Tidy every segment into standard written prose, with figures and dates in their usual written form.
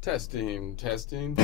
Testing, testing.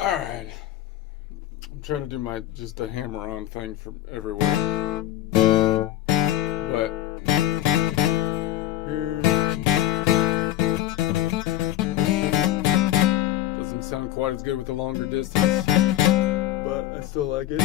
Alright. I'm trying to do my just a hammer on thing for everywhere. But doesn't sound quite as good with the longer distance. But I still like it.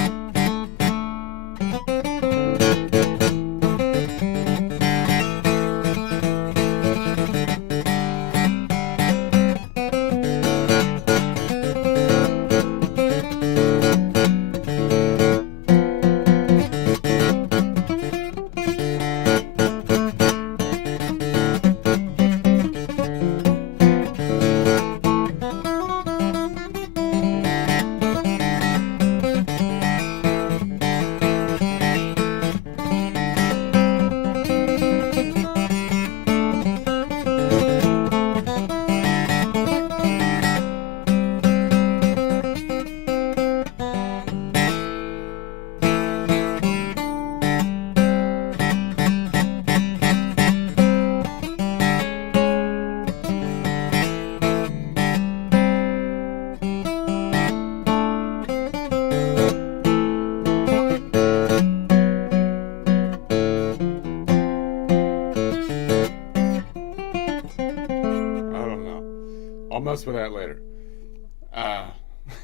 I'll mess with that later.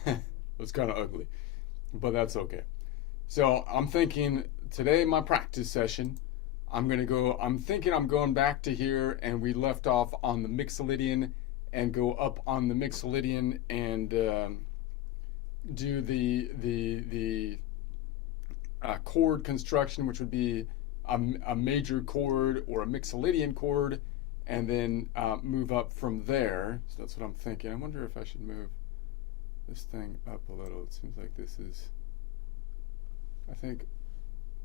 It was kind of ugly, but that's okay. So I'm thinking today, my practice session, I'm thinking I'm going back to here, and we left off on the Mixolydian, and go up on the Mixolydian and do the chord construction, which would be a major chord or a Mixolydian chord, and then move up from there. So that's what I'm thinking. I wonder if I should move this thing up a little. It seems like this is, I think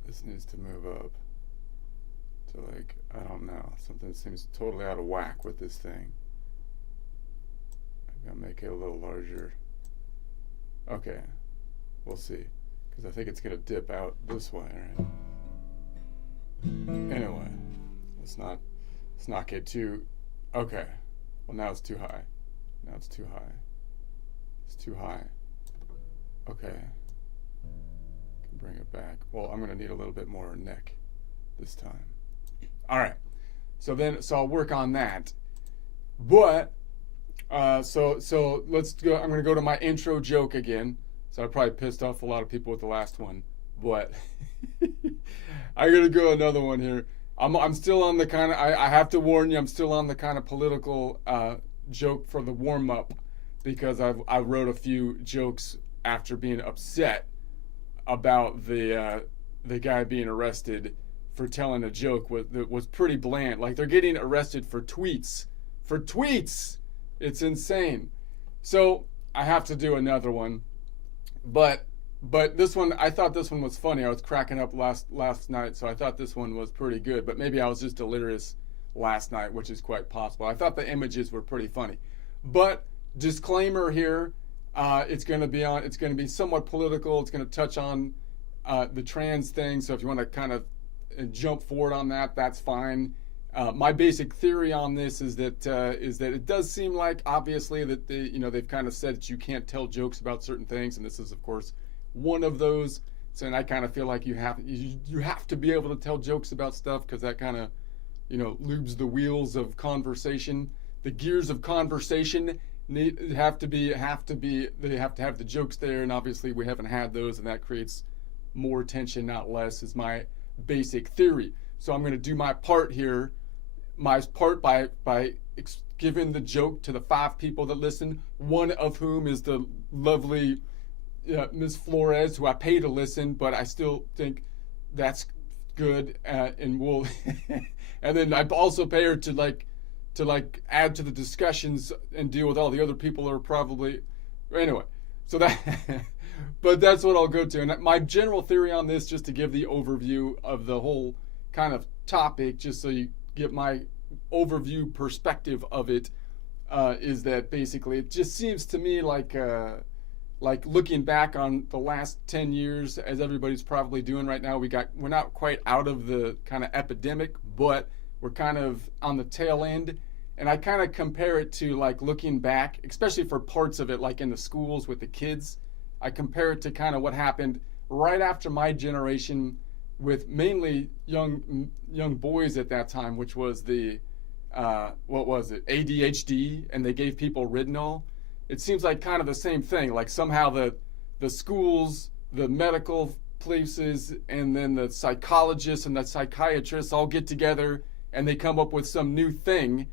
this needs to move up to, like, I don't know, something seems totally out of whack with this thing. Maybe I'll make it a little larger. Okay, we'll see, because I think it's going to dip out this way, right? Anyway, let's not get too, okay, well, now it's too high. Now it's too high. It's too high. Okay. Can bring it back. Well, I'm going to need a little bit more neck this time. All right. So I'll work on that. But so let's go. I'm going to go to my intro joke again. So I probably pissed off a lot of people with the last one, but I'm going to go another one here. I'm still on the kind of, I have to warn you, I'm still on the kind of political joke for the warm up, because I wrote a few jokes after being upset about the guy being arrested for telling a joke that was pretty bland. Like, they're getting arrested for tweets. For tweets! It's insane. So I have to do another one. But this one, I thought this one was funny. I was cracking up last night, so I thought this one was pretty good. But maybe I was just delirious last night, which is quite possible. I thought the images were pretty funny. But disclaimer here, it's going to be somewhat political. It's going to touch on the trans thing. So if you want to kind of jump forward on that, that's fine. My basic theory on this is that it does seem like, obviously, that they've kind of said that you can't tell jokes about certain things, and this is, of course, one of those. So, and I kind of feel like you have to be able to tell jokes about stuff, because that kind of lubes the wheels of conversation. The gears of conversation have to have the jokes there, and obviously we haven't had those, and that creates more tension, not less, is my basic theory. So I'm going to do my part here, by giving the joke to the 5 people that listen, one of whom is the lovely Miss Flores, who I pay to listen, but I still think that's good, and we'll and then I also pay her to add to the discussions and deal with all the other people who are probably, anyway, so that but that's what I'll go to. And my general theory on this, just to give the overview of the whole kind of topic, just so you get my overview perspective of it, is that basically it just seems to me like looking back on the last 10 years, as everybody's probably doing right now, we're not quite out of the kind of epidemic, but we're kind of on the tail end. And I kind of compare it to, like, looking back, especially for parts of it, like in the schools with the kids. I compare it to kind of what happened right after my generation, with mainly young boys at that time, which was the what was it, ADHD, and they gave people Ridinol. It seems like kind of the same thing. Like, somehow the schools, the medical places, and then the psychologists and the psychiatrists all get together, and they come up with some new thing,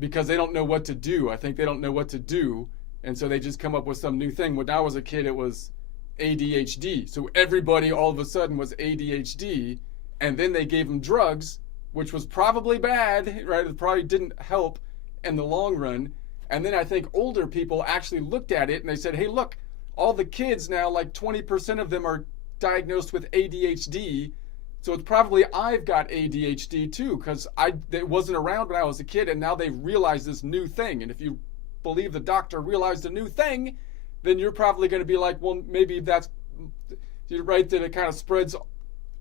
because they don't know what to do. I think they don't know what to do, and so they just come up with some new thing. When I was a kid, it was ADHD. So everybody all of a sudden was ADHD, and then they gave them drugs, which was probably bad, right? It probably didn't help in the long run. And then I think older people actually looked at it and they said, hey, look, all the kids now, like 20% of them are diagnosed with ADHD. So it's probably I've got ADHD too, because it wasn't around when I was a kid, and now they realized this new thing. And if you believe the doctor realized a new thing, then you're probably going to be like, well, maybe that's, you're right, that it kind of spreads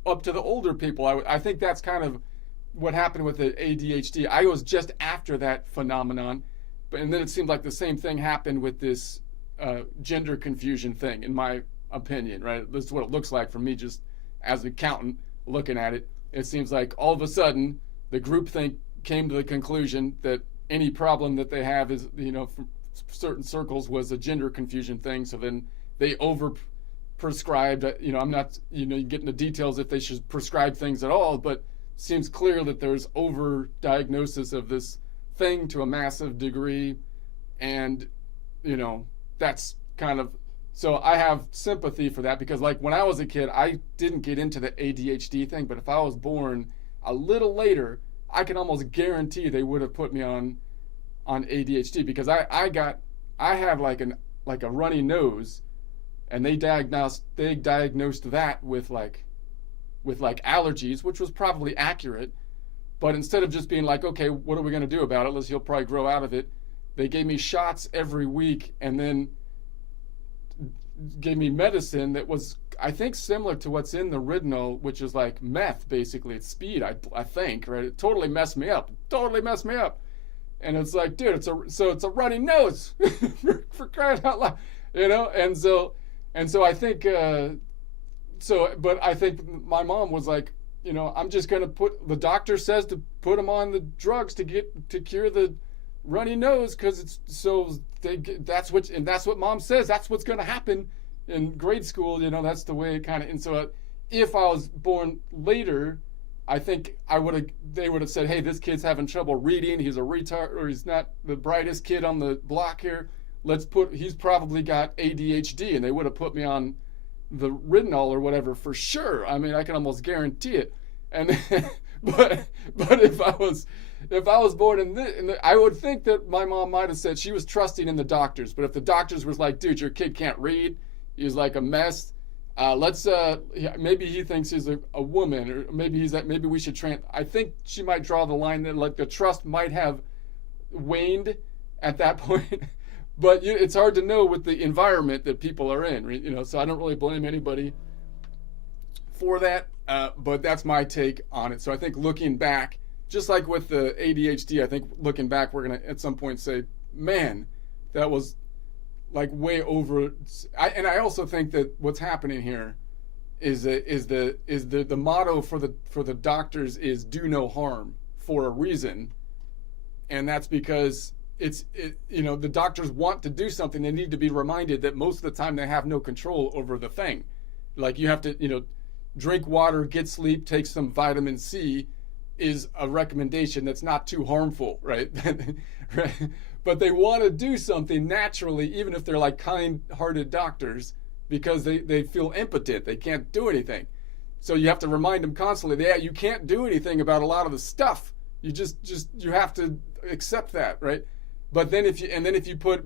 up to the older people. I think that's kind of what happened with the ADHD. I was just after that phenomenon, and then it seemed like the same thing happened with this gender confusion thing, in my opinion, right? This is what it looks like for me, just as an accountant looking at it. It seems like all of a sudden the groupthink came to the conclusion that any problem that they have is, from certain circles, was a gender confusion thing. So then they over prescribed. I'm not, getting the details if they should prescribe things at all, but seems clear that there's over diagnosis of this thing to a massive degree. And, that's kind of, so I have sympathy for that, because like when I was a kid, I didn't get into the ADHD thing, but if I was born a little later, I can almost guarantee they would have put me on ADHD, because I have like a runny nose, and they diagnosed that with allergies, which was probably accurate. But instead of just being like, okay, what are we going to do about it? You'll probably grow out of it. They gave me shots every week, and then gave me medicine that was, I think, similar to what's in the Ridinol, which is like meth, basically. It's speed, I think, right? It totally messed me up. And it's like, dude, it's a runny nose for crying out loud, And so I think, but I think my mom was like, I'm just gonna the doctor says to put them on the drugs to cure the runny nose, because that's what mom says, that's what's gonna happen in grade school. That's the way it kind of. And so if I was born later, I think they would have said, hey, this kid's having trouble reading, he's a retard, or he's not the brightest kid on the block here, he's probably got ADHD, and they would have put me on the Ridinol or whatever for sure. I mean, I can almost guarantee it. And but if I was born I would think that my mom might have said she was trusting in the doctors. But if the doctors was like, dude, your kid can't read, he's like a mess. Maybe he thinks he's a woman, or maybe we should I think she might draw the line that like the trust might have waned at that point. But it's hard to know with the environment that people are in, so I don't really blame anybody for that. But that's my take on it. So I think looking back, just like with the ADHD, I think looking back, we're going to at some point say, man, that was like way over. I also think that what's happening here is the motto for the doctors is do no harm for a reason. And that's because the doctors want to do something. They need to be reminded that most of the time they have no control over the thing. Like you have to, drink water, get sleep, take some vitamin C is a recommendation that's not too harmful, right? Right? But they want to do something naturally, even if they're like kind-hearted doctors, because they feel impotent. They can't do anything. So you have to remind them constantly, yeah, you can't do anything about a lot of the stuff. You you have to accept that, right? But then if you put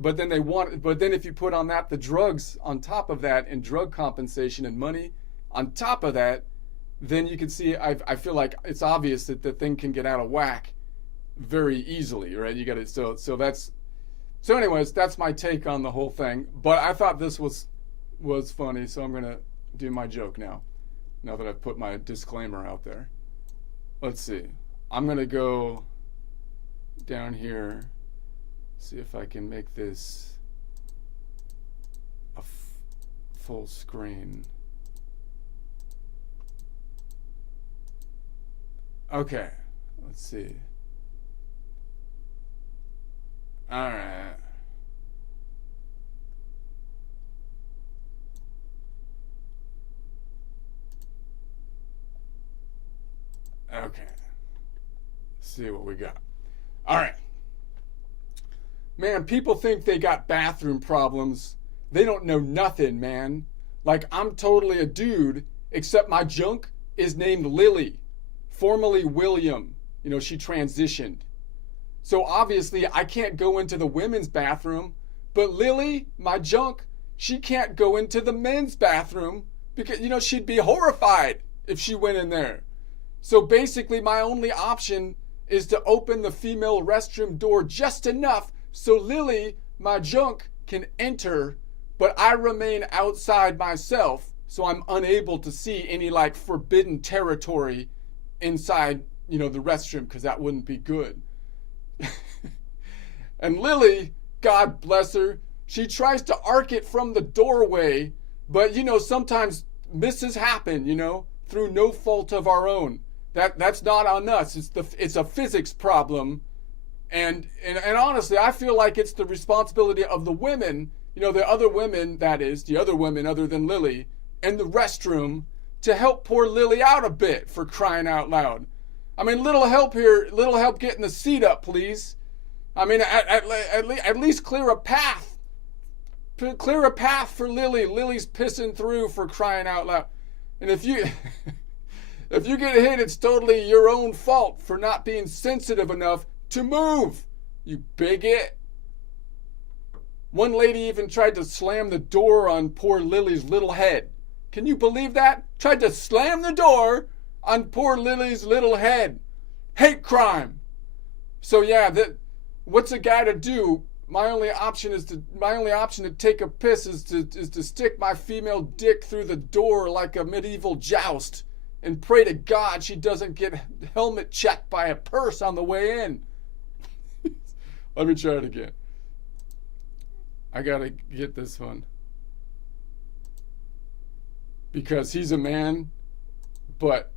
on that the drugs on top of that, and drug compensation and money on top of that, then you can see, I feel like it's obvious that the thing can get out of whack very easily, right? You got it. So anyways, that's my take on the whole thing. But I thought this was funny, so I'm gonna do my joke now that I've put my disclaimer out there. Let's see. I'm gonna go down here, see if I can make this a full screen. Okay, let's see. All right. Okay. Let's see what we got. All right. Man, people think they got bathroom problems. They don't know nothing, man. Like, I'm totally a dude, except my junk is named Lily. Formerly William, she transitioned. So obviously I can't go into the women's bathroom, but Lily, my junk, she can't go into the men's bathroom because, she'd be horrified if she went in there. So basically my only option is to open the female restroom door just enough so Lily, my junk, can enter, but I remain outside myself, so I'm unable to see any like forbidden territory inside, the restroom, because that wouldn't be good. And Lily, God bless her, she tries to arc it from the doorway, but sometimes misses happen, through no fault of our own. That's not on us. It's a physics problem. And honestly, I feel like it's the responsibility of the women, the other women, that is, the other women other than Lily, in the restroom to help poor Lily out a bit, for crying out loud. I mean, little help here, little help getting the seat up, please. I mean, at least clear a path. Clear a path for Lily. Lily's pissing through, for crying out loud. And if you if you get hit, it's totally your own fault for not being sensitive enough to move, you bigot. One lady even tried to slam the door on poor Lily's little head. Can you believe that? Tried to slam the door on poor Lily's little head. Hate crime. So yeah, what's a guy to do? My only option to take a piss is to stick my female dick through the door like a medieval joust and pray to God she doesn't get helmet checked by a purse on the way in. Let me try it again. I gotta get this one. Because he's a man, but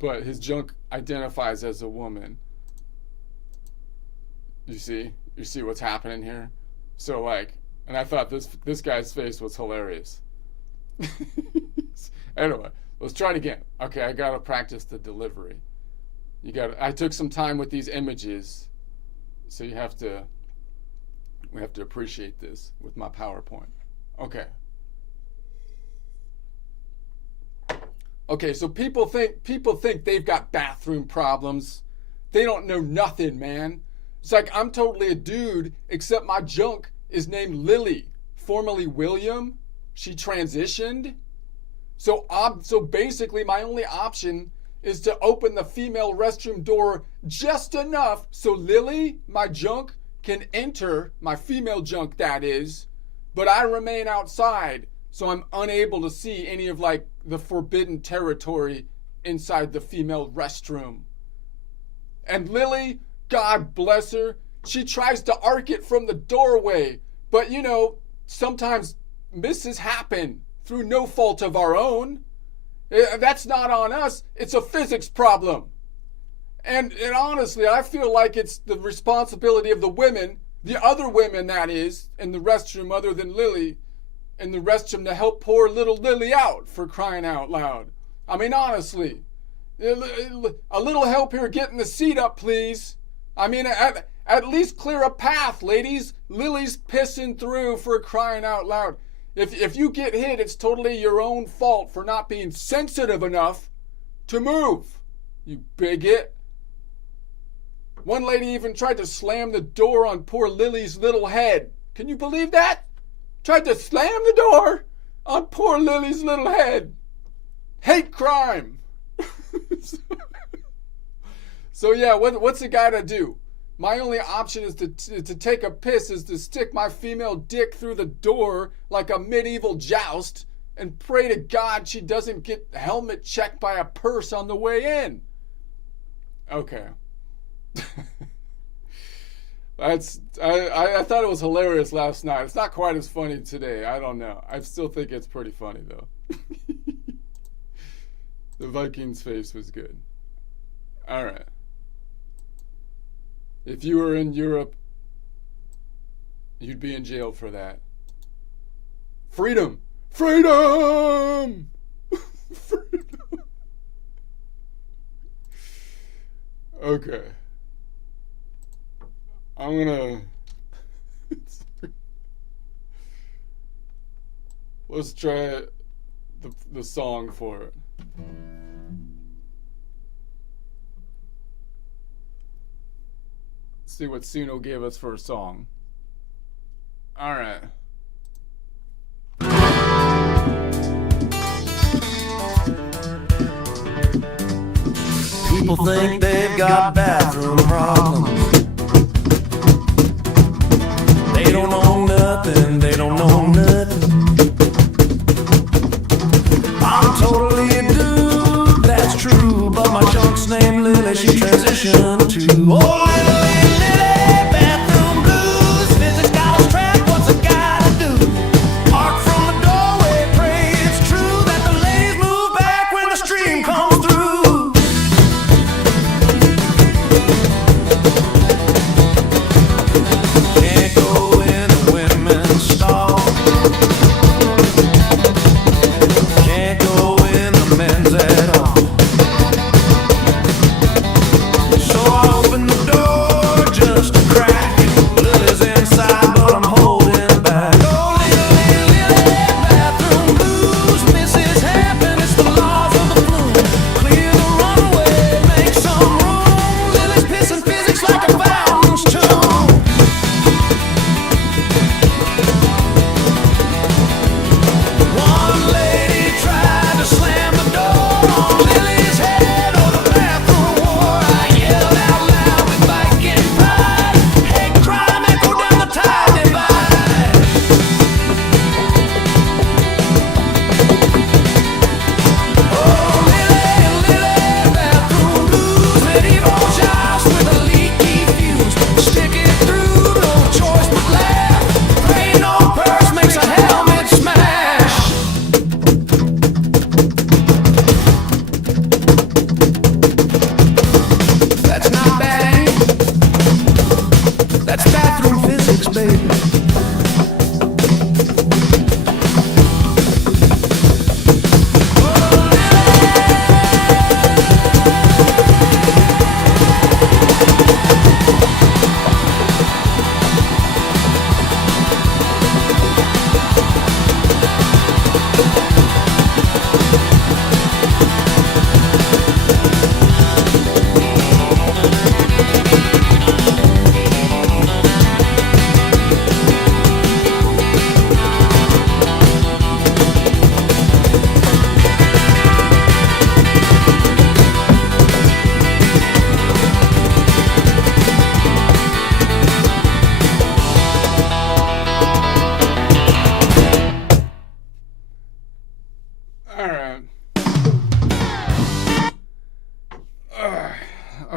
his junk identifies as a woman. You see what's happening here? So like, and I thought this guy's face was hilarious. Anyway, let's try it again. Okay, I gotta practice the delivery. I took some time with these images, so we have to appreciate this with my PowerPoint. Okay. Okay, so people think they've got bathroom problems. They don't know nothing, man. It's like I'm totally a dude, except my junk is named Lily, formerly William. She transitioned. So basically my only option is to open the female restroom door just enough so Lily, my junk, can enter, my female junk that is, but I remain outside, so I'm unable to see any of like the forbidden territory inside the female restroom. And Lily, God bless her, she tries to arc it from the doorway, but you know, sometimes misses happen through no fault of our own. That's not on us, it's a physics problem. And honestly, I feel like it's the responsibility of the women, the other women that is, in the restroom other than Lily, in the restroom to help poor little Lily out, for crying out loud. I mean, honestly, a little help here getting the seat up, please. I mean, at least clear a path, ladies. Lily's pissing through, for crying out loud. If you get hit, it's totally your own fault for not being sensitive enough to move, you bigot. One lady even tried to slam the door on poor Lily's little head. Can you believe that? Tried to slam the door on poor Lily's little head. Hate crime. So yeah, what's a guy to do? My only option is to take a piss is to stick my female dick through the door like a medieval joust and pray to God she doesn't get helmet checked by a purse on the way in. Okay. I thought it was hilarious last night. It's not quite as funny today. I don't know. I still think it's pretty funny though. The Vikings face was good. All right. If you were in Europe, you'd be in jail for that. Freedom! Freedom! Freedom! Okay. I'm gonna... Let's try the song for it. See what Suno gave us for a song. All right. People think they've got bathroom problems. They don't know nothing, they don't know nothing. I'm totally a dude, that's true, but my junk's named Lily, she transitioned to oh, Lily.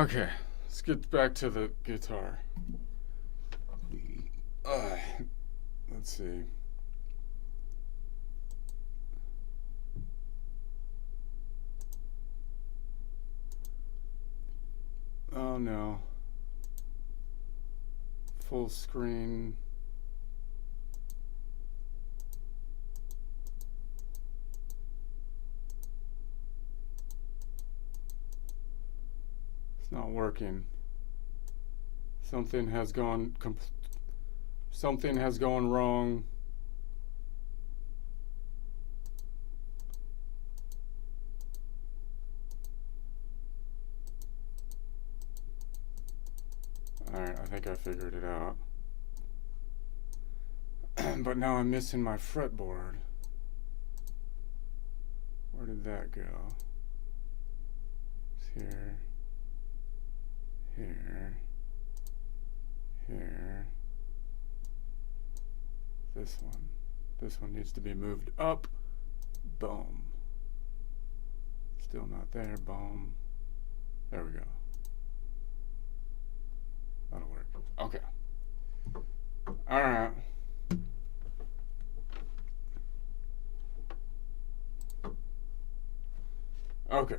Okay, let's get back to the guitar. Let's see. Oh no. Full screen. It's not working. Something has gone wrong. Alright, I think I figured it out. But now I'm missing my fretboard. Where did that go? It's here. Here. Here. This one. This one needs to be moved up. Boom. Still not there. Boom. There we go. That'll work. Okay. Alright. Okay.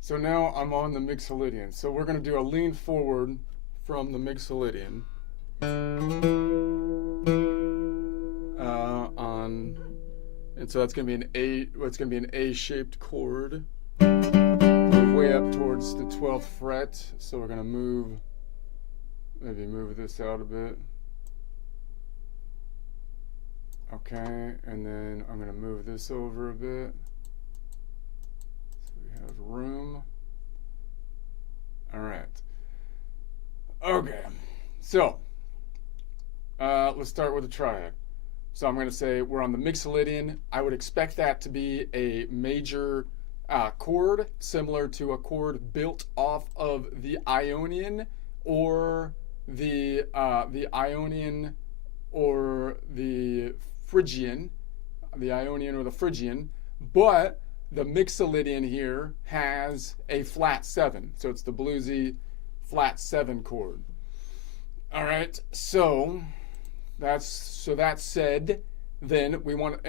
So now I'm on the Mixolydian. So we're going to do a lean forward from the Mixolydian. And so that's going to be it's going to be an A-shaped chord. We're way up towards the 12th fret. So we're going to maybe move this out a bit. Okay, and then I'm going to move this over a bit. Have room. All right. Okay. So let's start with the triad. So I'm going to say we're on the Mixolydian. I would expect that to be a major chord, similar to a chord built off of the Ionian or the Ionian or the Phrygian, the Ionian or the Phrygian, but the Mixolydian here has a flat 7, so it's the bluesy flat 7 chord. All right, so that said, then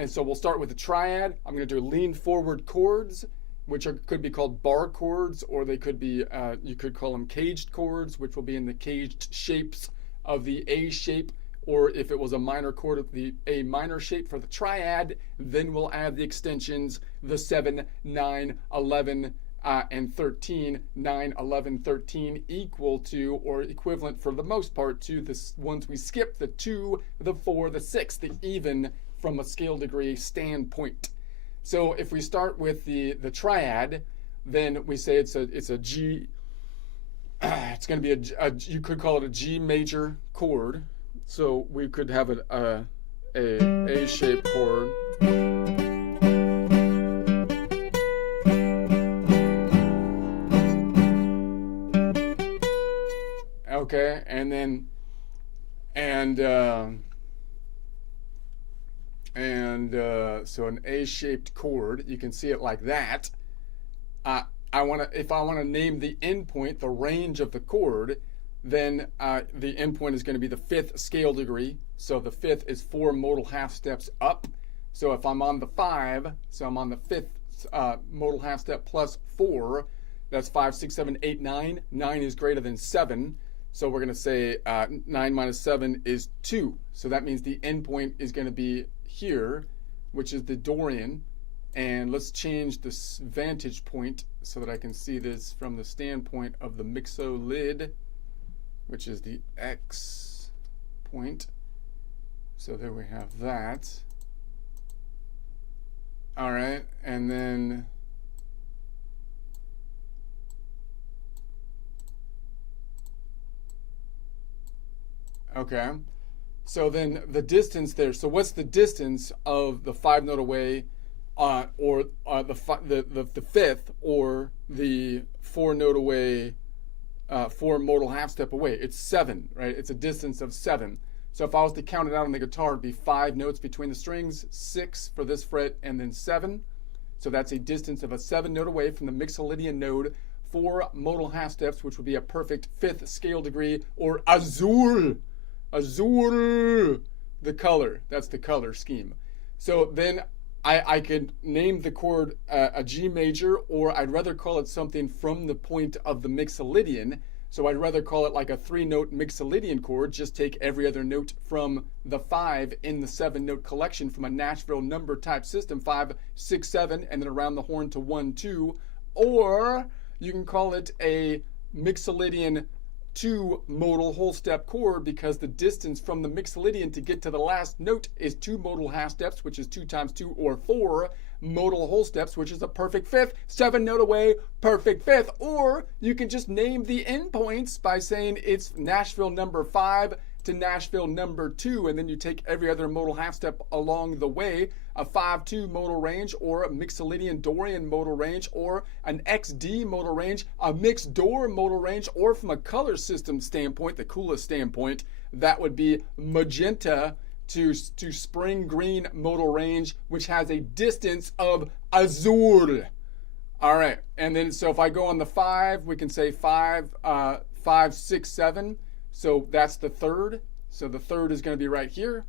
so we'll start with the triad. I'm going to do lean forward chords, which could be called bar chords, or they could be you could call them caged chords, which will be in the caged shapes of the A shape. Or if it was a minor chord of the A minor shape for the triad, then we'll add the extensions, the 7, 9, 11, and 13. 9, 11, 13 equal to or equivalent for the most part to the ones we skipped, the 2, the 4, the 6, the even from a scale degree standpoint. So if we start with the triad, then we say it's a G. It's going to be you could call it a G major chord. So we could have a A-shaped chord. Okay, so an A-shaped chord, you can see it like that. If I want to name the endpoint, the range of the chord, then the endpoint is going to be the 5th scale degree. So the 5th is 4 modal half steps up. So if I'm on the 5, so I'm on the 5th modal half step plus 4, that's 5, 6, 7, 8, 9. 9 is greater than 7. So we're going to say 9 minus 7 is 2. So that means the endpoint is going to be here, which is the Dorian. And let's change this vantage point so that I can see this from the standpoint of the Mixolyd, which is the X point. So there we have that. All right, and then okay. So then the distance there. So what's the distance of the 5 note away, or the 5th, or the 4 note away? 4 modal half step away. It's 7, right? It's a distance of 7. So if I was to count it out on the guitar, it'd be 5 notes between the strings, 6 for this fret, and then 7. So that's a distance of a 7 note away from the Mixolydian node, 4 modal half steps, which would be a perfect 5th scale degree, or azul. Azul, the color. That's the color scheme. So then I could name the chord a G major, or I'd rather call it something from the point of the Mixolydian. So I'd rather call it like a 3-note Mixolydian chord. Just take every other note from the 5 in the 7-note collection from a Nashville number type system, 5, 6, 7, and then around the horn to 1, 2. Or you can call it a Mixolydian 2-modal whole step chord, because the distance from the Mixolydian to get to the last note is 2 modal half steps, which is 2 times 2, or 4 modal whole steps, which is a perfect 5th, 7-note away, perfect 5th. Or you can just name the endpoints by saying it's Nashville number 5 to Nashville number 2, and then you take every other modal half step along the way, a 5-2 modal range, or a Mixolydian Dorian modal range, or an XD modal range, a mixed door modal range, or from a color system standpoint, the coolest standpoint, that would be magenta to spring green modal range, which has a distance of azul. All right, and then so if I go on the 5, we can say 5, 6, 7. So that's the 3rd. So the 3rd is going to be right here.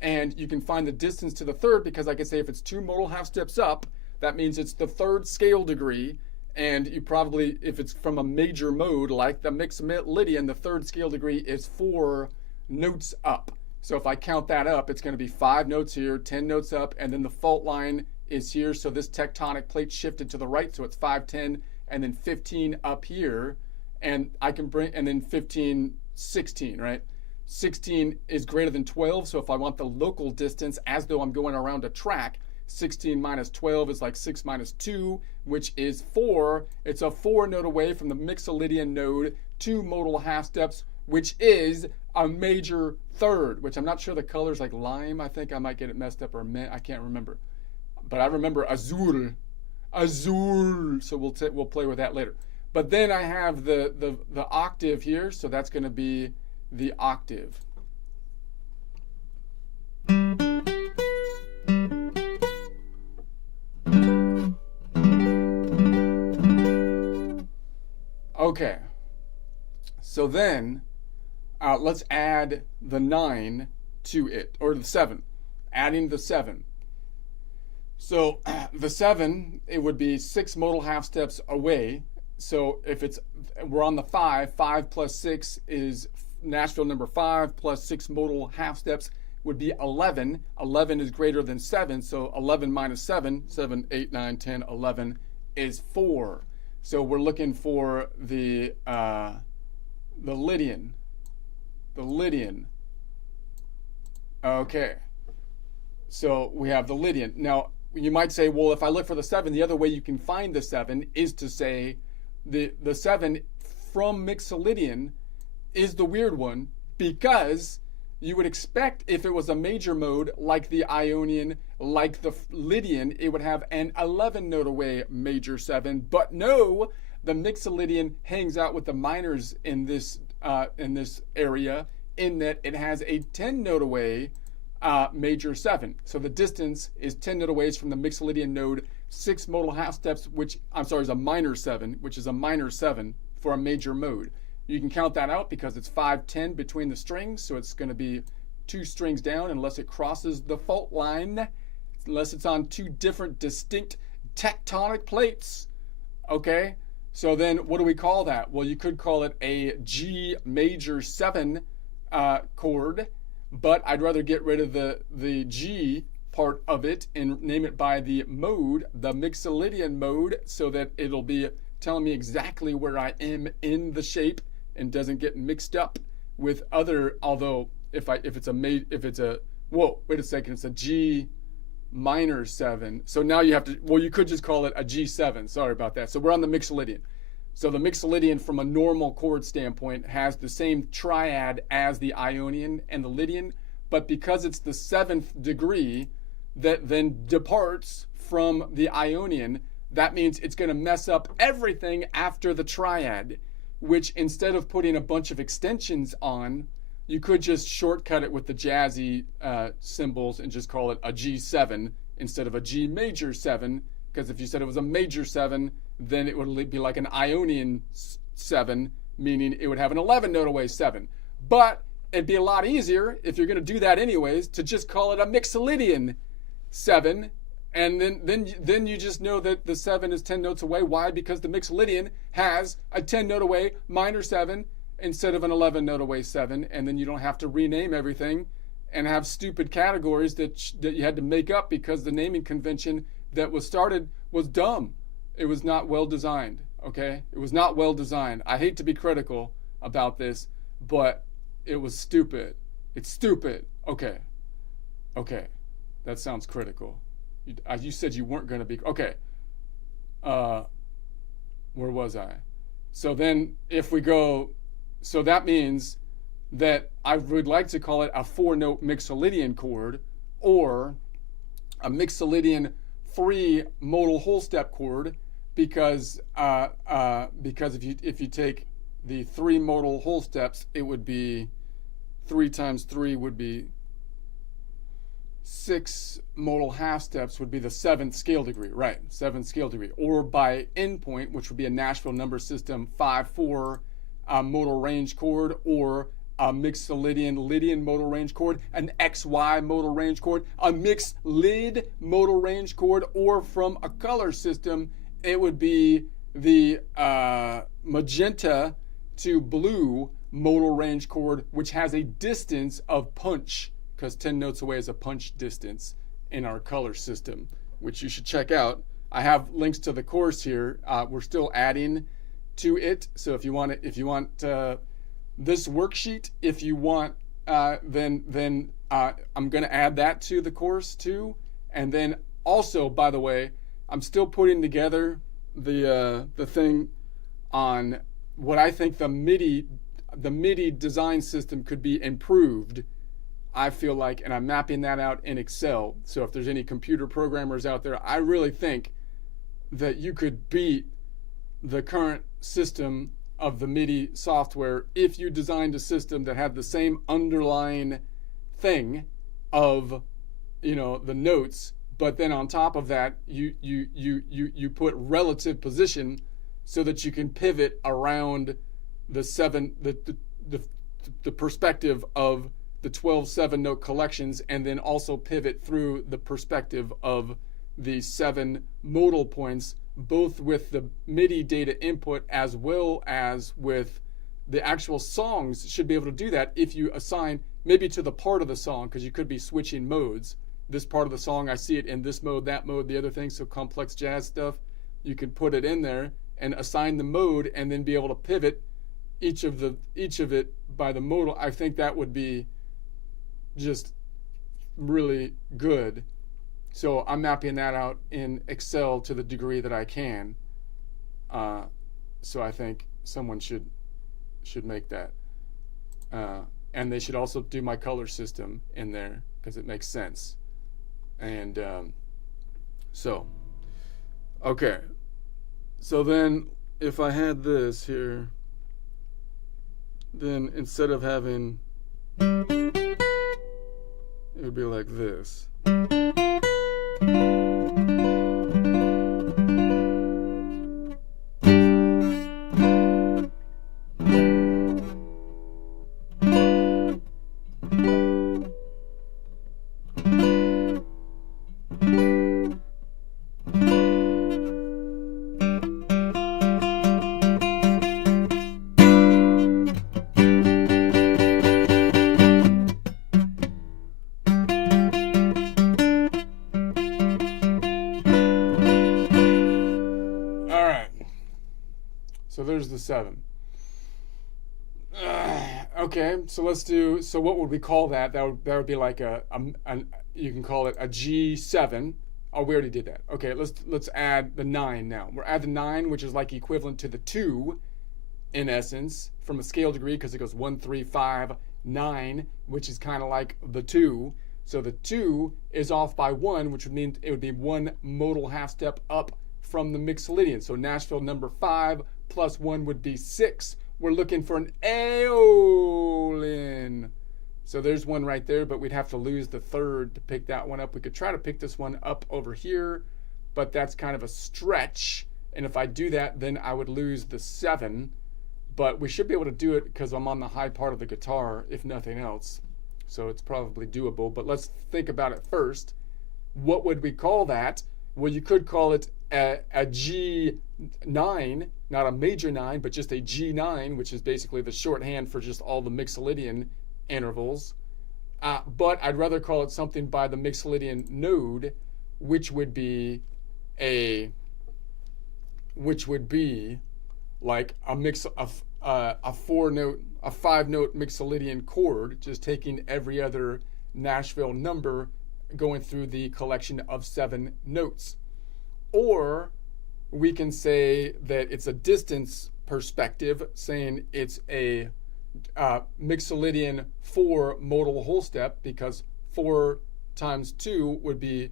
And you can find the distance to the 3rd, because I can say if it's 2 modal half steps up, that means it's the 3rd scale degree. And you probably, if it's from a major mode like the Mixolydian, the 3rd scale degree is 4 notes up. So if I count that up, it's going to be 5 notes here, 10 notes up, and then the fault line is here. So this tectonic plate shifted to the right, so it's 5, 10, and then 15 up here. And I can bring, and then 15, 16, right? 16 is greater than 12, so if I want the local distance as though I'm going around a track, 16 minus 12 is like 6 minus 2, which is 4. It's a 4-note away from the Mixolydian node, 2 modal half steps, which is a major 3rd, which I'm not sure the color's like lime. I think I might get it messed up, or mint. I can't remember. But I remember azul. Azul. So we'll play with that later. But then I have the octave here, so that's going to be the octave. Okay, so then let's add the 9 to it, or the 7, adding the 7. So the 7, it would be 6 modal half steps away. So if we're on the 5, 5 plus 6 is Nashville number 5, plus 6 modal half steps would be 11. 11 is greater than 7, so 11 minus 7, 7, 8, 9, 10, 11 is 4. So we're looking for the Lydian. The Lydian. Okay. So we have the Lydian. Now, you might say, well, if I look for the 7, the other way you can find the 7 is to say the 7 from Mixolydian is the weird one, because you would expect if it was a major mode like the Ionian, like the Lydian, it would have an 11-note away major 7. But no, the Mixolydian hangs out with the minors in this area, in that it has a 10-note away major 7. So the distance is 10 note aways from the Mixolydian node, 6 modal half steps, which I'm sorry is a minor 7, which is a minor 7 for a major mode. You can count that out because it's 5, 10 between the strings, so it's going to be 2 strings down unless it crosses the fault line, unless it's on 2 different distinct tectonic plates. Okay, so then what do we call that? Well, you could call it a G major 7 chord, but I'd rather get rid of the G part of it and name it by the mode, the Mixolydian mode, so that it'll be telling me exactly where I am in the shape and doesn't get mixed up with other. Although if it's a whoa, wait a second, it's a G minor 7. So now you have to, well, you could just call it a G7. Sorry about that. So we're on the Mixolydian. So the Mixolydian from a normal chord standpoint has the same triad as the Ionian and the Lydian, but because it's the 7th degree that then departs from the Ionian, that means it's going to mess up everything after the triad, which instead of putting a bunch of extensions on, you could just shortcut it with the jazzy symbols and just call it a G7 instead of a G major 7, because if you said it was a major 7, then it would be like an Ionian 7, meaning it would have an 11 note away 7. But it'd be a lot easier, if you're going to do that anyways, to just call it a Mixolydian 7, and then you just know that the 7 is 10 notes away. Why? Because the Mixolydian has a 10 note away minor 7 instead of an 11 note away 7, and then you don't have to rename everything and have stupid categories that you had to make up because the naming convention that was started was dumb. It was not well designed, okay? It was not well designed. I hate to be critical about this, but it was stupid. It's stupid. Okay. That sounds critical. You said you weren't going to be... Okay. Where was I? So then if we go... So that means that I would like to call it a 4-note Mixolydian chord or a Mixolydian 3 modal whole step chord because if you take the 3 modal whole steps, it would be 3 times 3 would be 6 modal half steps would be the 7th scale degree, right? 7th scale degree. Or by endpoint, which would be a Nashville number system 5/4 modal range chord, or a Mixolydian Lydian modal range chord, an XY modal range chord, a mixed lid modal range chord, or from a color system, it would be the magenta to blue modal range chord, which has a distance of punch, because 10 notes away is a punch distance in our color system, which you should check out. I have links to the course here. We're still adding to it, so if you want this worksheet, if you want, then I'm going to add that to the course too. And then also, by the way, I'm still putting together the thing on what I think the MIDI design system could be improved. I feel like, and I'm mapping that out in Excel. So if there's any computer programmers out there, I really think that you could beat the current system of the MIDI software if you designed a system that had the same underlying thing of, the notes, but then on top of that you put relative position so that you can pivot around the perspective of the 12 7-note collections, and then also pivot through the perspective of the 7 modal points, both with the MIDI data input as well as with the actual songs. Should be able to do that if you assign maybe to the part of the song, because you could be switching modes. This part of the song, I see it in this mode, that mode, the other thing. So complex jazz stuff, you could put it in there and assign the mode, and then be able to pivot each of it by the modal. I think that would be just really good. So I'm mapping that out in Excel to the degree that I can. So I think someone should make that. And they should also do my color system in there, because it makes sense. And okay. So then if I had this here, then instead of having, it would be like this. So there's the 7. Okay, so let's do. So what would we call that? That would be like you can call it a G7. Oh, we already did that. Okay, let's add the 9 now. We'll add the 9, which is like equivalent to the 2, in essence, from a scale degree, because it goes 1, 3, 5, 9, which is kind of like the 2. So the 2 is off by 1, which would mean it would be 1 modal half step up from the Mixolydian. So Nashville number 5 plus 1 would be 6. We're looking for an Aeolian. So there's one right there, but we'd have to lose the 3rd to pick that one up. We could try to pick this one up over here, but that's kind of a stretch. And if I do that, then I would lose the 7. But we should be able to do it because I'm on the high part of the guitar, if nothing else. So it's probably doable. But let's think about it first. What would we call that? Well, you could call it a G9, not a major 9, but just a G9, which is basically the shorthand for just all the Mixolydian intervals. But I'd rather call it something by the Mixolydian node, which would be like a 5-note Mixolydian chord, just taking every other Nashville number, going through the collection of 7 notes. Or we can say that it's a distance perspective, saying it's a Mixolydian 4 modal whole step, because 4 times 2 would be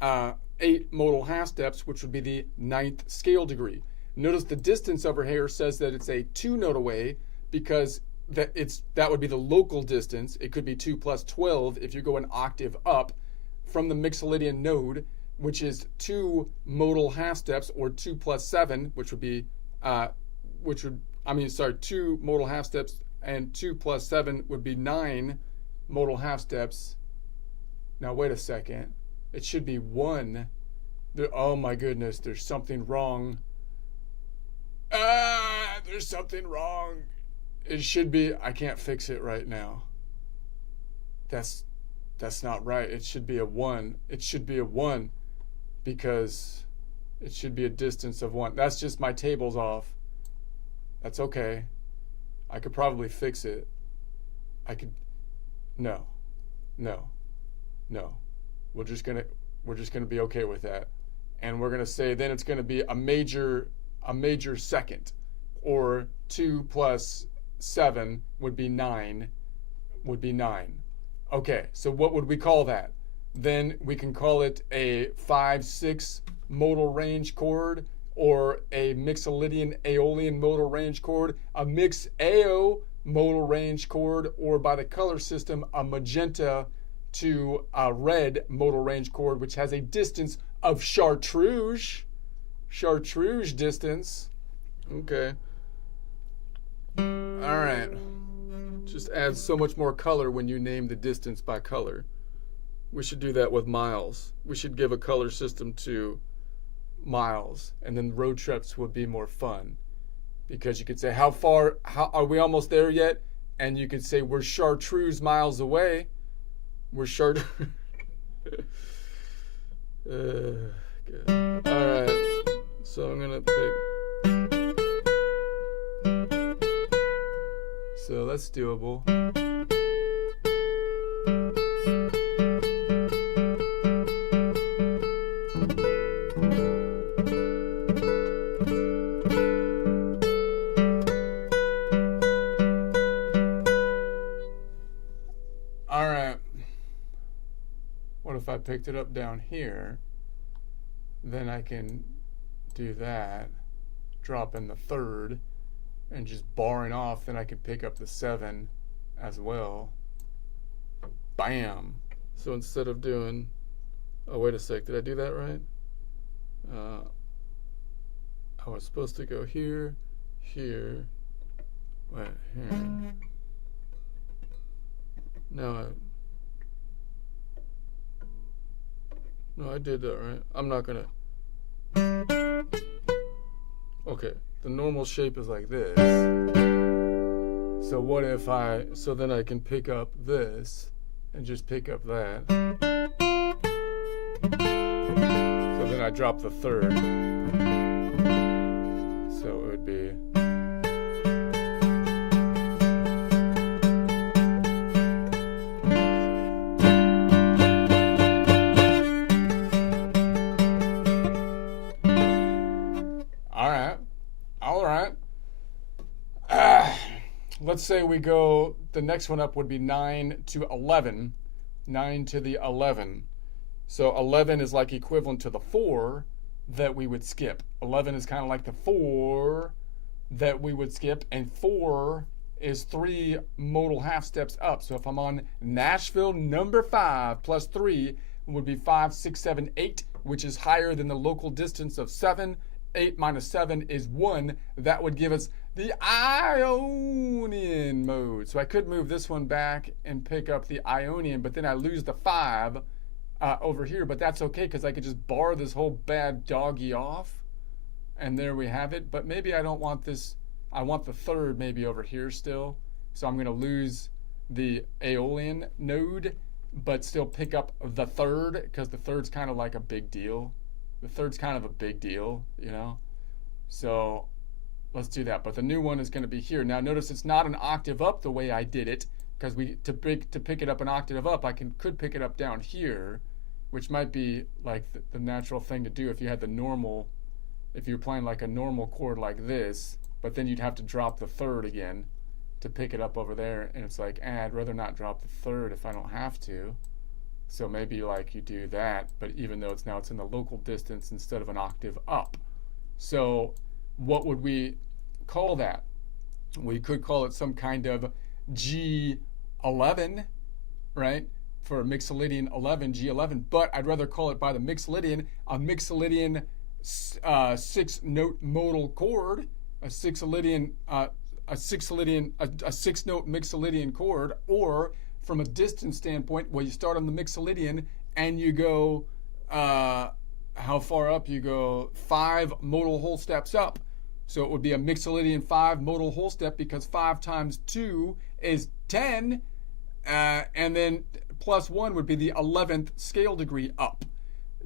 8 modal half steps, which would be the 9th scale degree. Notice the distance over here says that it's a 2-note away, because that would be the local distance. It could be 2 plus 12 if you go an octave up from the Mixolydian node, which is 2 modal half steps, or 2 plus 7, which would be 2 modal half steps, and 2 plus 7 would be 9 modal half steps. Now wait a second. It should be 1. Oh my goodness, there's something wrong. There's something wrong. It should be, I can't fix it right now. That's not right. It should be a 1. It should be a 1 because it should be a distance of 1. That's just my tables off. That's okay. I could probably fix it. No. We're just gonna be okay with that. And we're gonna say then it's gonna be a major second, or 2 plus 7 would be 9. Okay, so what would we call that? Then we can call it a 5-6 modal range chord, or a Mixolydian Aeolian modal range chord, a Mix-Ao modal range chord, or by the color system, a magenta to a red modal range chord, which has a distance of chartreuse distance. Okay. All right. Just adds so much more color when you name the distance by color. We should do that with miles. We should give a color system to miles, and then road trips would be more fun, because you could say how are we almost there yet, and you could say we're chartreuse miles away. We're good. All right, so I'm gonna pick, so that's doable. If I picked it up down here, then I can do that, drop in the 3rd, and just barring off, then I can pick up the 7 as well. Bam! So instead of doing, oh wait a sec, did I do that right? I was supposed to go here, here, wait, here. No, I did that right. I'm not gonna. Okay, the normal shape is like this. So what if so then I can pick up this and just pick up that. So then I drop the 3rd. So it would be. Let's say we go, the next one up would be 9 to 11. 9 to the 11. So 11 is like equivalent to the 4 that we would skip. 11 is kind of like the 4 that we would skip, and 4 is 3 modal half steps up. So if I'm on Nashville number 5 plus 3, it would be 5, 6, 7, 8 which is higher than the local distance of 7. 8 minus 7 is 1. That would give us the Ionian mode. So I could move this one back and pick up the Ionian, but then I lose the 5 over here. But that's okay because I could just bar this whole bad doggy off. And there we have it. But maybe I don't want this. I want the third maybe over here still. So I'm going to lose the Aeolian node, but still pick up the third because the third's kind of like a big deal. The third's kind of a big deal, you know? So let's do that. But the new one is going to be here. Now notice it's not an octave up the way I did it, because to pick it up an octave up, I could pick it up down here, which might be like the natural thing to do if you had the normal, if you're playing like a normal chord like this, but then you'd have to drop the third again to pick it up over there. And it's like, I'd rather not drop the third if I don't have to. So maybe like you do that, but even though it's in the local distance instead of an octave up. So what would we call that? We could call it some kind of G11, right? For a Mixolydian 11, G11, but I'd rather call it by the Mixolydian, a Mixolydian 6-note modal chord, a 6-note Mixolydian chord, or from a distance standpoint, well, you start on the Mixolydian and you go, how far up? You go 5 modal whole steps up. So it would be a Mixolydian 5 modal whole step because 5 times 2 is 10. And then plus 1 would be the 11th scale degree up.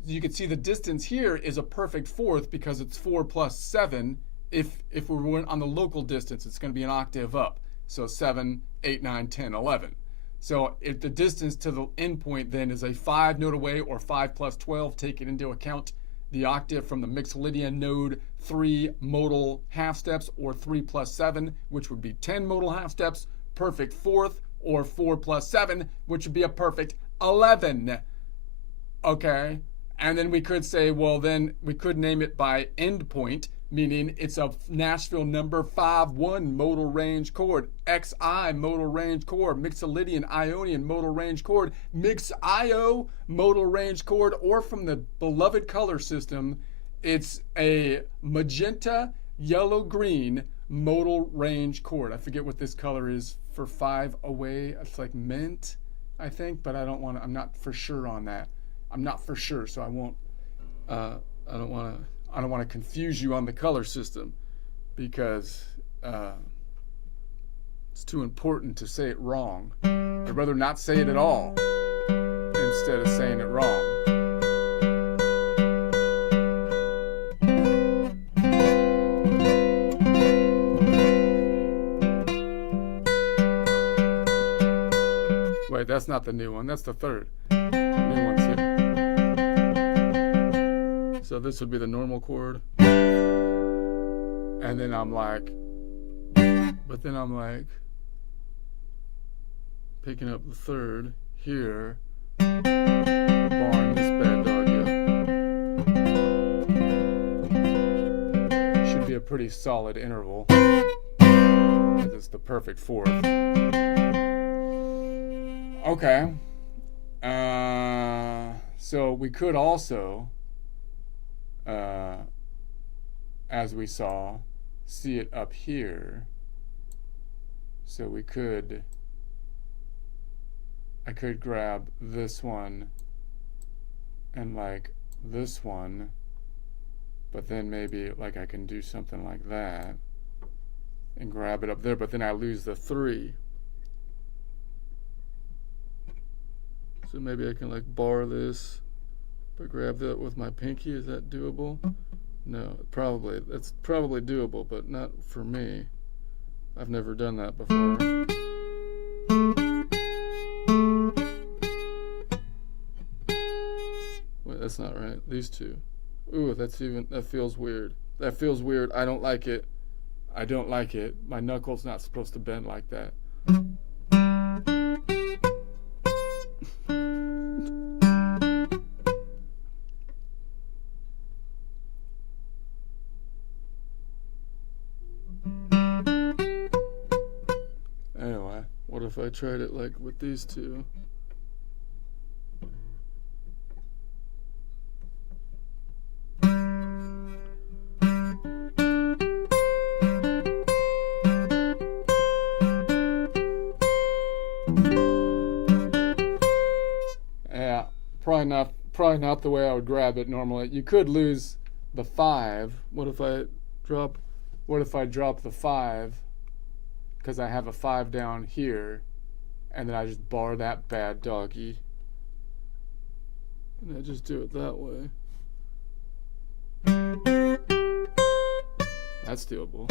You can see the distance here is a perfect fourth because it's 4 plus 7. If we were on the local distance, it's going to be an octave up. So 7, 8, 9, 10, 11. So if the distance to the endpoint then is a 5 note away or 5 plus 12, taking into account the octave from the Mixolydian node, 3 modal half steps, or 3 plus 7, which would be 10 modal half steps, perfect fourth, or 4 plus 7, which would be a perfect 11. Okay? And then we could say, well, then we could name it by endpoint, meaning it's a Nashville number 5-1 modal range chord, XI modal range chord, Mixolydian Ionian modal range chord, Mix-Io modal range chord, or from the beloved color system, it's a magenta, yellow, green modal range chord. I forget what this color is for 5 away. It's like mint, I think, but I don't want to, I'm not for sure on that. I'm not for sure, so I won't, I don't want to confuse you on the color system because it's too important to say it wrong. I'd rather not say it at all instead of saying it wrong. Wait, that's not the new one. That's the third. The new one's here. So this would be the normal chord. And then I'm like, picking up the third here, barring this bad dog. Should be a pretty solid interval, because it's the perfect fourth. Okay. So we could also, as we saw, see it up here. So I could grab this one and like this one, but then maybe like I can do something like that and grab it up there, but then I lose the 3. So maybe I can like bar this, but grab that with my pinky. Is that doable? No, probably. That's probably doable, but not for me. I've never done that before. Wait, that's not right. These two. Ooh, that feels weird. That feels weird. I don't like it. I don't like it. My knuckle's not supposed to bend like that. If I tried it like with these two. probably not the way I would grab it normally. You could lose the 5. What if I drop the 5? Because I have a 5 down here, and then I just bar that bad doggy. And I just do it that way. That's doable.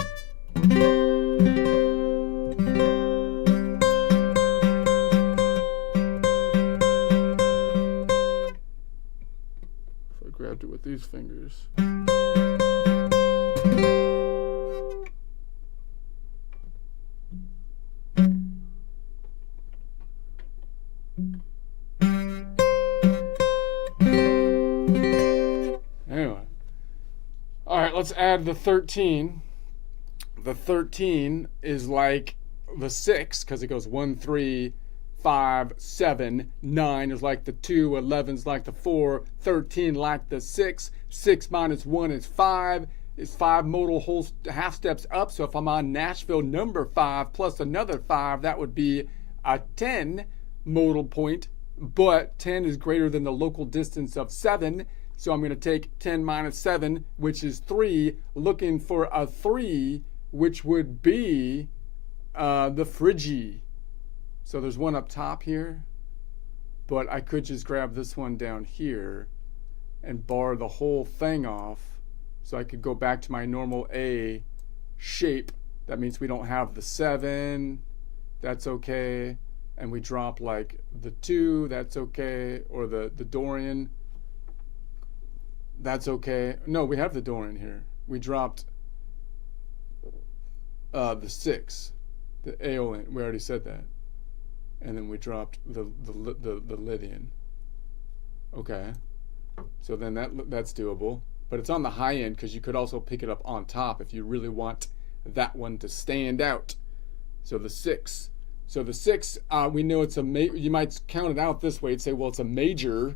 If I grabbed it with these fingers. Anyway. Alright, let's add the 13. The 13 is like the 6, because it goes 1, 3, 5, 7, 9 is like the 2, 11 is like the 4, 13 like the 6. 6 minus 1 is 5. It's 5 modal whole half steps up. So if I'm on Nashville number 5 plus another 5, that would be a 10 modal point. But 10 is greater than the local distance of 7. So I'm going to take 10 minus 7, which is 3, looking for a 3, which would be the Phrygia. So there's one up top here, but I could just grab this one down here and bar the whole thing off. So I could go back to my normal A shape. That means we don't have the 7. That's okay. And we drop like the 2. That's okay. Or the Dorian. That's okay. No, we have the Dorian here. We dropped the 6. The Aeolian. We already said that. And then we dropped the Lydian. Okay. So then that's doable. But it's on the high end because you could also pick it up on top if you really want that one to stand out. So the 6. So the 6, we know it's you might count it out this way and say, well, it's a major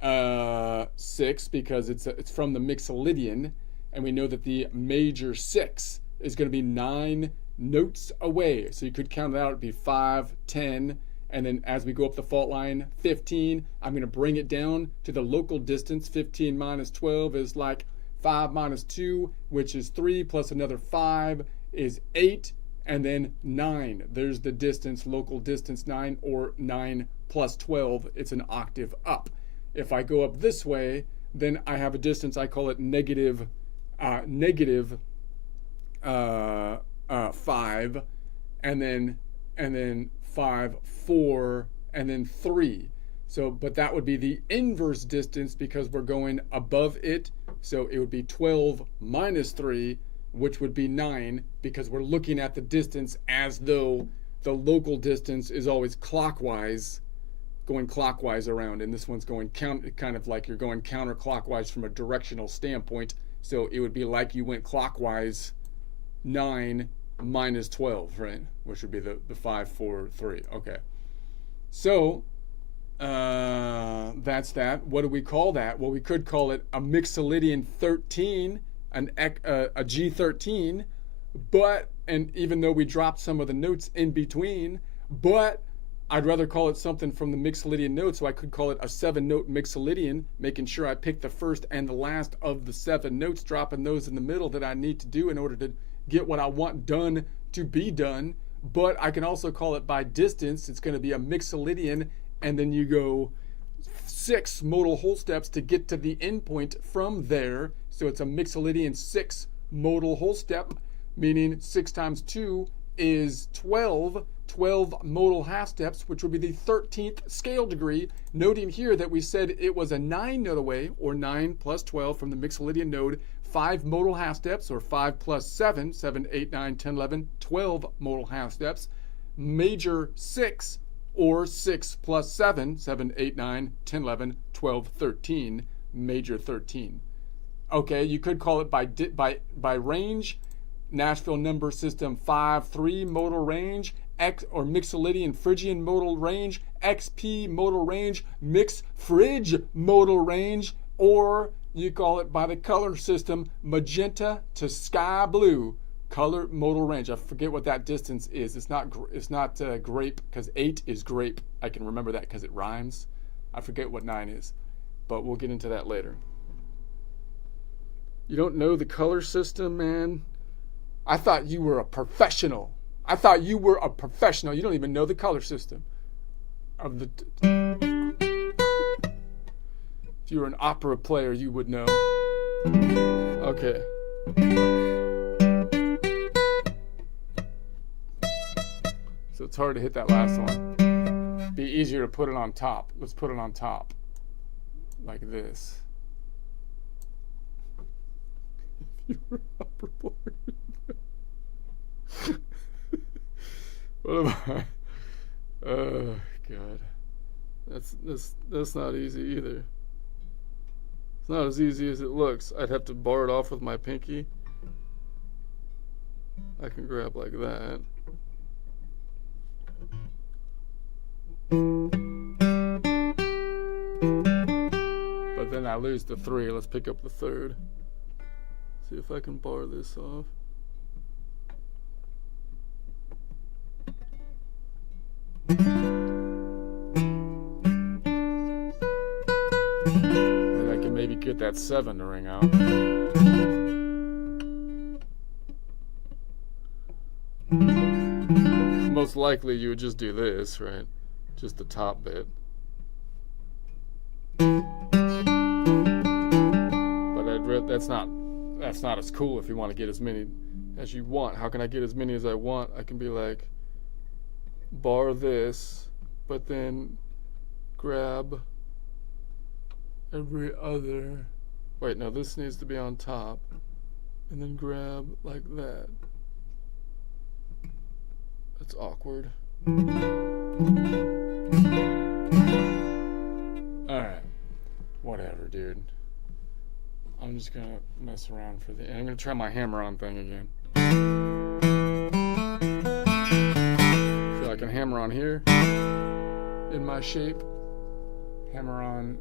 6 because it's from the Mixolydian, and we know that the major 6 is going to be 9 notes away. So you could count it out. It'd be 5, 10, and then as we go up the fault line, 15. I'm going to bring it down to the local distance. 15 minus 12 is like 5 minus 2, which is 3, plus another 5 is 8, and then 9. There's the distance, local distance 9, or 9 plus 12. It's an octave up. If I go up this way, then I have a distance, I call it negative 5, and then 5, 4, and then 3. So, but that would be the inverse distance because we're going above it. So it would be 12 minus 3, which would be 9, because we're looking at the distance as though the local distance is always clockwise, going clockwise around, and this one's going kind of like you're going counterclockwise from a directional standpoint. So it would be like you went clockwise 9 minus 12, right? Which would be the 5, 4, 3. Okay. So that's that. What do we call that? Well, we could call it a Mixolydian 13, a G13, and even though we dropped some of the notes in between, but I'd rather call it something from the Mixolydian note, so I could call it a 7-note Mixolydian, making sure I pick the first and the last of the 7 notes, dropping those in the middle that I need to do in order to get what I want done to be done. But I can also call it by distance. It's going to be a Mixolydian, and then you go 6 modal whole steps to get to the endpoint from there. So it's a Mixolydian 6 modal whole step, meaning 6 times 2 is 12 modal half steps, which would be the 13th scale degree, noting here that we said it was a 9 note away, or 9 plus 12 from the Mixolydian node, 5 modal half steps, or 5 plus 7, 7, 8, 9, 10, 11, 12 modal half steps, major 6, or 6 plus 7, 7, 8, 9, 10, 11, 12, 13, major 13. Okay, you could call it by range, Nashville number system 5-3 modal range, X or Mixolydian Phrygian modal range, XP modal range, Mix Phryg modal range, or you call it by the color system magenta to sky blue color modal range. I forget what that distance is. It's not grape, because 8 is grape. I can remember that because it rhymes. I forget what 9 is, but we'll get into that later. You don't know the color system, man? I thought you were a professional. You don't even know the color system of the. If you were an opera player, you would know. Okay. So it's hard to hit that last one. Be easier to put it on top. Let's put it on top. Like this. If you were an opera player. What am I? Oh God. That's not easy either. It's not as easy as it looks. I'd have to bar it off with my pinky. I can grab like that. But then I lose the 3. Let's pick up the 3rd. See if I can bar this off. Then I can maybe get that 7 to ring out. Most likely you would just do this, right? Just the top bit. But that's not as cool if you want to get as many as you want. How can I get as many as I want? I can be like, bar this, but then grab every other. Wait, no, this needs to be on top. And then grab like that. That's awkward. Alright. Whatever, dude. I'm just gonna mess around for the. I'm gonna try my hammer-on thing again. So I can hammer on here in my shape. Hammer on.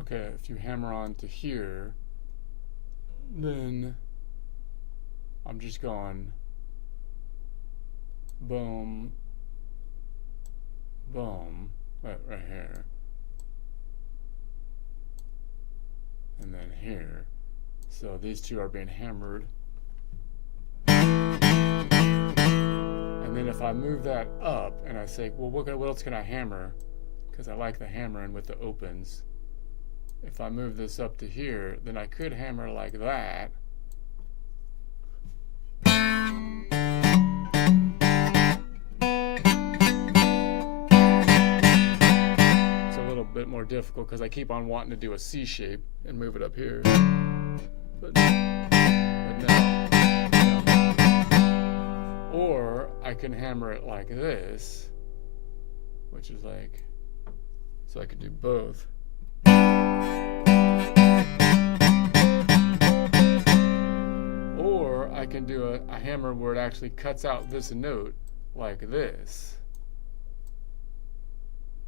Okay, if you hammer on to here, then I'm just going boom, boom, right here, and then here. So these two are being hammered. And then if I move that up and I say, well, what else can I hammer? Because I like the hammering with the opens. If I move this up to here, then I could hammer like that. It's a little bit more difficult because I keep on wanting to do a C shape and move it up here. But no. Or I can hammer it like this, which is like, so I could do both. Or I can do a hammer where it actually cuts out this note like this.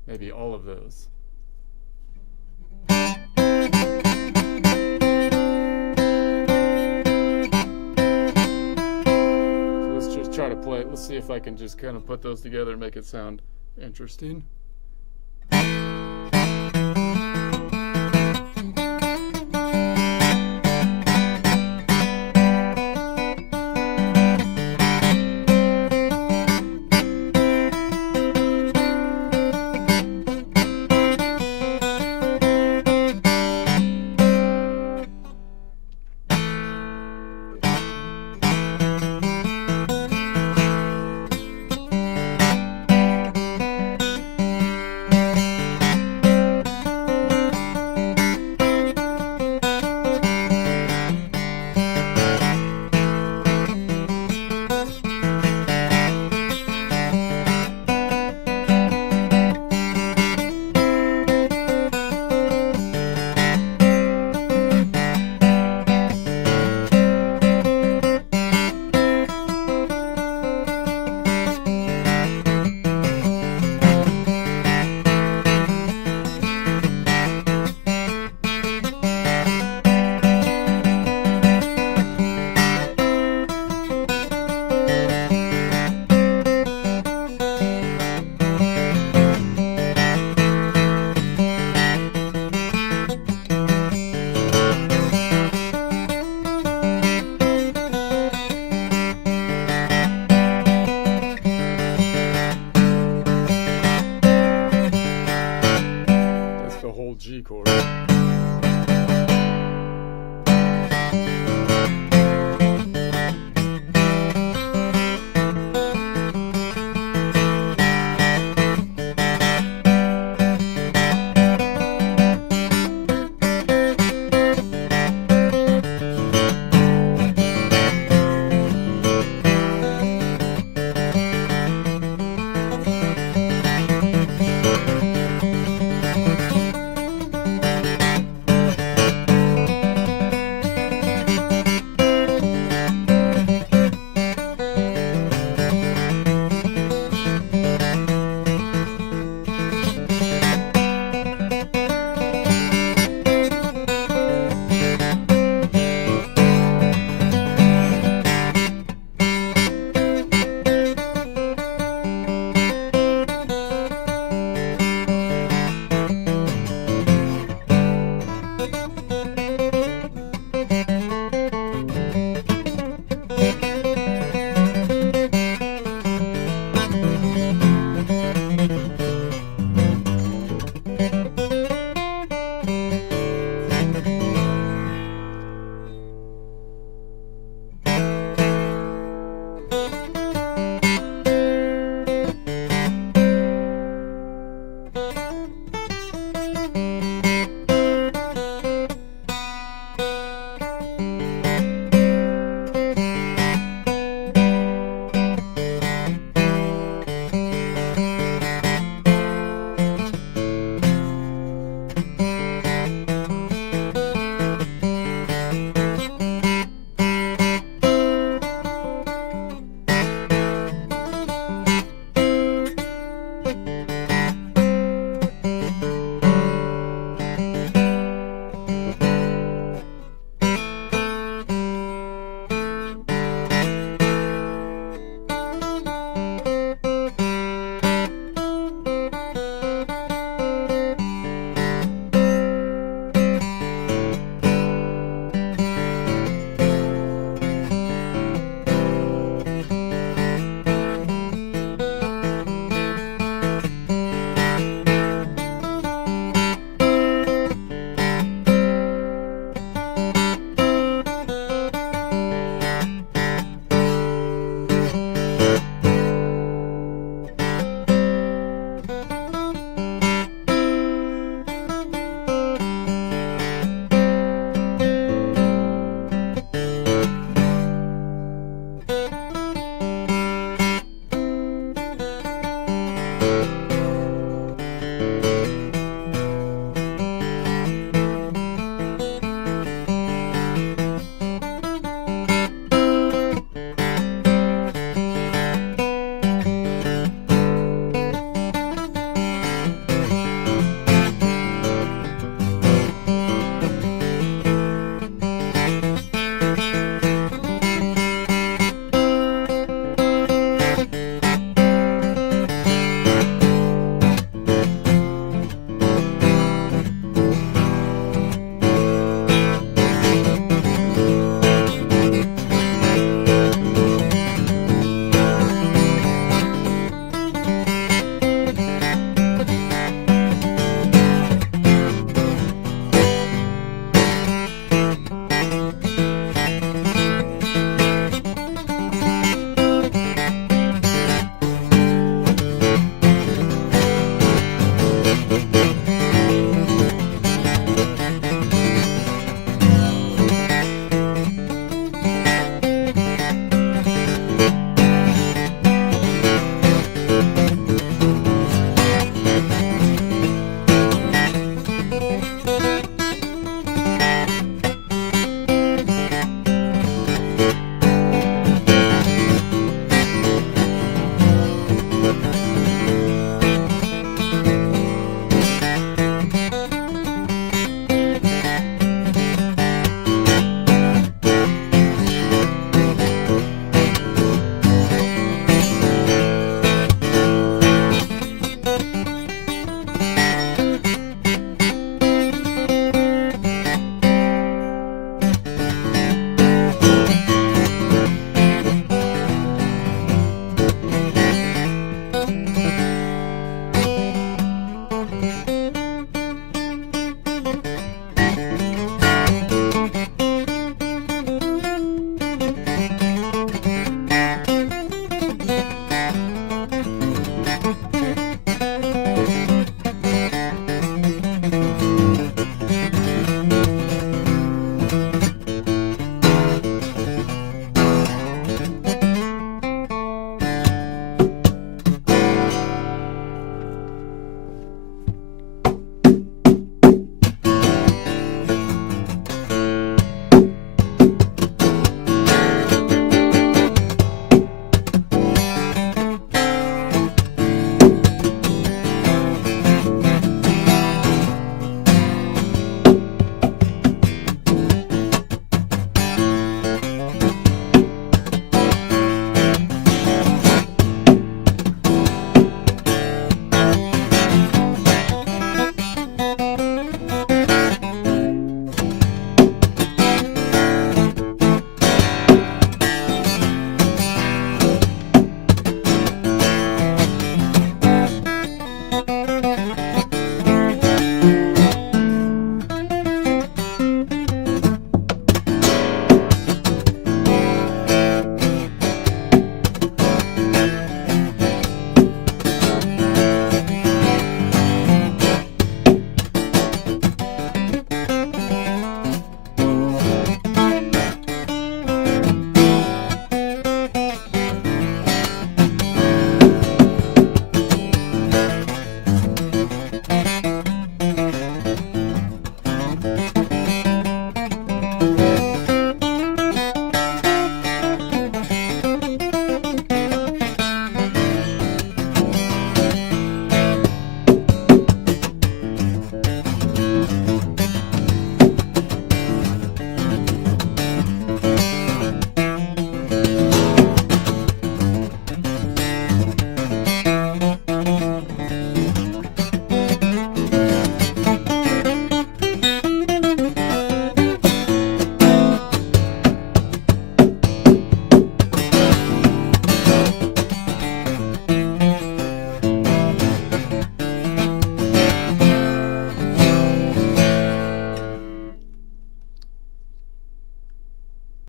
Maybe all of those. So let's just try to play it. Let's see if I can just kind of put those together and make it sound interesting.